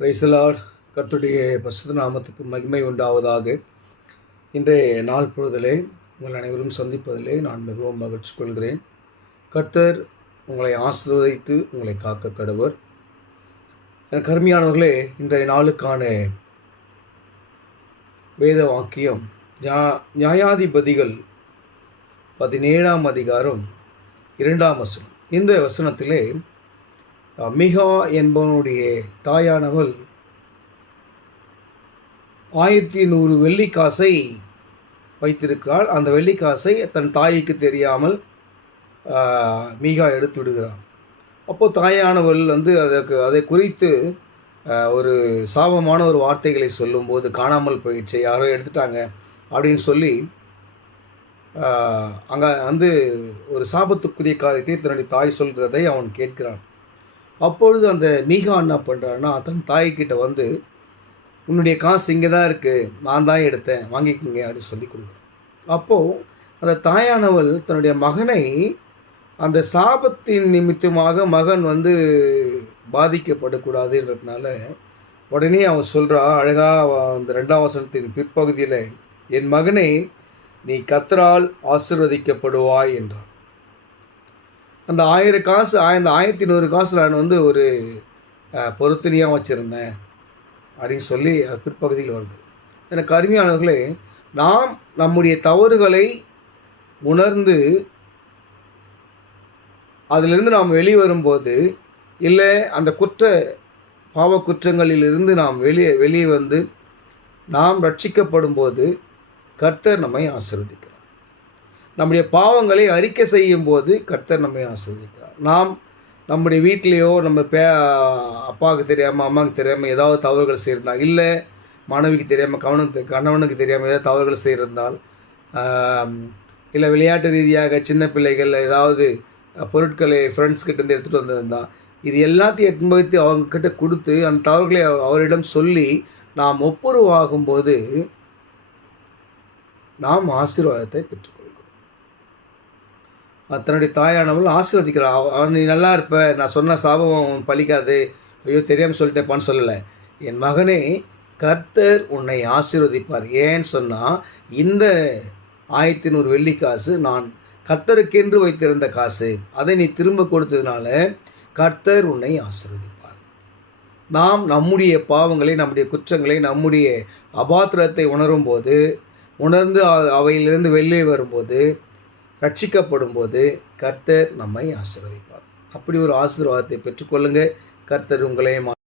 Praise the Lord. கர்த்தருடைய பரிசுத்த நாமத்துக்கு மகிமை உண்டாவதாக. இன்றைய நாள் பொழுதிலே உங்கள் அனைவரும் சந்திப்பதிலே நான் மிகவும் மகிழ்ச்சி கொள்கிறேன். கர்த்தர் உங்களை ஆசீர்வதித்து உங்களை காக்க கடவர். எனக்கு அருமையானவர்களே, இன்றைய நாளுக்கான வேத வாக்கியம் நியாயாதிபதிகள் 17ஆம் அதிகாரம் 2ஆம் வசனம். இந்த வசனத்திலே மிகா என்பவனுடைய தாயானவள் 1100 வெள்ளிக்காசை வைத்திருக்கிறாள். அந்த வெள்ளிக்காசை தன் தாய்க்கு தெரியாமல் மிகா எடுத்து விடுகிறாள். அப்போது தாயானவள் அதை குறித்து ஒரு சாபமான ஒரு வார்த்தைகளை சொல்லும்போது, காணாமல் போயிடுச்சு, யாரோ எடுத்துட்டாங்க அப்படின்னு சொல்லி அங்கே ஒரு சாபத்துக்குரிய காரியத்தை தன்னுடைய தாய் சொல்கிறதை அவன் கேட்கிறான். அப்பொழுது அந்த மீகா என்ன பண்ணுறான்னா, தன் தாய்கிட்ட உன்னுடைய காசு இங்கே தான் இருக்குது, நான் தான் எடுத்தேன், வாங்கிக்கோங்க அப்படின்னு சொல்லி கொடுக்குறேன். அப்போது அந்த தாயானவள் தன்னுடைய மகனை அந்த சாபத்தின் நிமித்தமாக மகன் பாதிக்கப்படக்கூடாதுன்றதுனால உடனே அவன் சொல்கிறா அழகாக அந்த 2ஆம் வசனத்தின் பிற்பகுதியில், என் மகனை நீ கர்த்தரால் ஆசீர்வதிக்கப்படுவாய் என்றான். அந்த 1000 காசு, அந்த 1100 காசு நான் ஒரு பொருத்தனையாக வச்சுருந்தேன் அப்படின்னு சொல்லி அது பிற்பகுதியில் வருது. எனக்கு அருமையானவர்களே, நாம் நம்முடைய தவறுகளை உணர்ந்து அதிலிருந்து நாம் வெளிவரும்போது, இல்லை அந்த பாவ குற்றங்களிலிருந்து நாம் வெளியே வந்து நாம் ரட்சிக்கப்படும் போது கர்த்தர் நம்மை ஆசீர்வதிக்கிறார். நம்முடைய பாவங்களை அறிக்கை செய்யும் போது கர்த்தர் நம்மை ஆசீர்வதிக்கிறார். நாம் நம்முடைய வீட்டிலையோ நம்ம அப்பாவுக்கு தெரியாமல் அம்மாவுக்கு தெரியாமல் ஏதாவது தவறுகள் செய்திருந்தால், இல்லை மனைவிக்கு தெரியாமல் கணவனுக்கு தெரியாமல் ஏதாவது தவறுகள் செய்திருந்தால், இல்லை விளையாட்டு ரீதியாக சின்ன பிள்ளைகள் ஏதாவது பொருட்களை ஃப்ரெண்ட்ஸ்கிட்டேருந்து எடுத்துகிட்டு வந்திருந்தால், இது எல்லாத்தையும் எட்டும்போது அவங்கக்கிட்ட கொடுத்து அந்த தவறுகளை அவரிடம் சொல்லி நாம் ஒப்புரவாகும்போது நாம் ஆசீர்வாதத்தை பெற்றுக்கொள்கிறோம். தன்னுடைய தாயானவள் ஆசீர்வதிக்கிறாள். நீ நல்லா இருப்ப, நான் சொன்ன சாபம் பலிக்காது, ஐயோ தெரியாமல் சொல்லிட்டேப்பான்னு சொல்லலை. என் மகனே, கர்த்தர் உன்னை ஆசீர்வதிப்பார். ஏன்னு சொன்னால், இந்த 1100 வெள்ளிக்காசு நான் கர்த்தருக்கென்று வைத்திருந்த காசு, அதை நீ திரும்ப கொடுத்ததுனால கர்த்தர் உன்னை ஆசீர்வதிப்பார். நாம் நம்முடைய பாவங்களை, நம்முடைய குற்றங்களை, நம்முடைய அபாத்திரத்தை உணர்ந்து அவையிலிருந்து வெளியே வரும்போது, ரட்சிக்கப்படும் போது கர்த்தர் நம்மை ஆசீர்வதிப்பார். அப்படி ஒரு ஆசீர்வாதத்தை பெற்றுக்கொள்ளுங்கள். கர்த்தர் உங்களை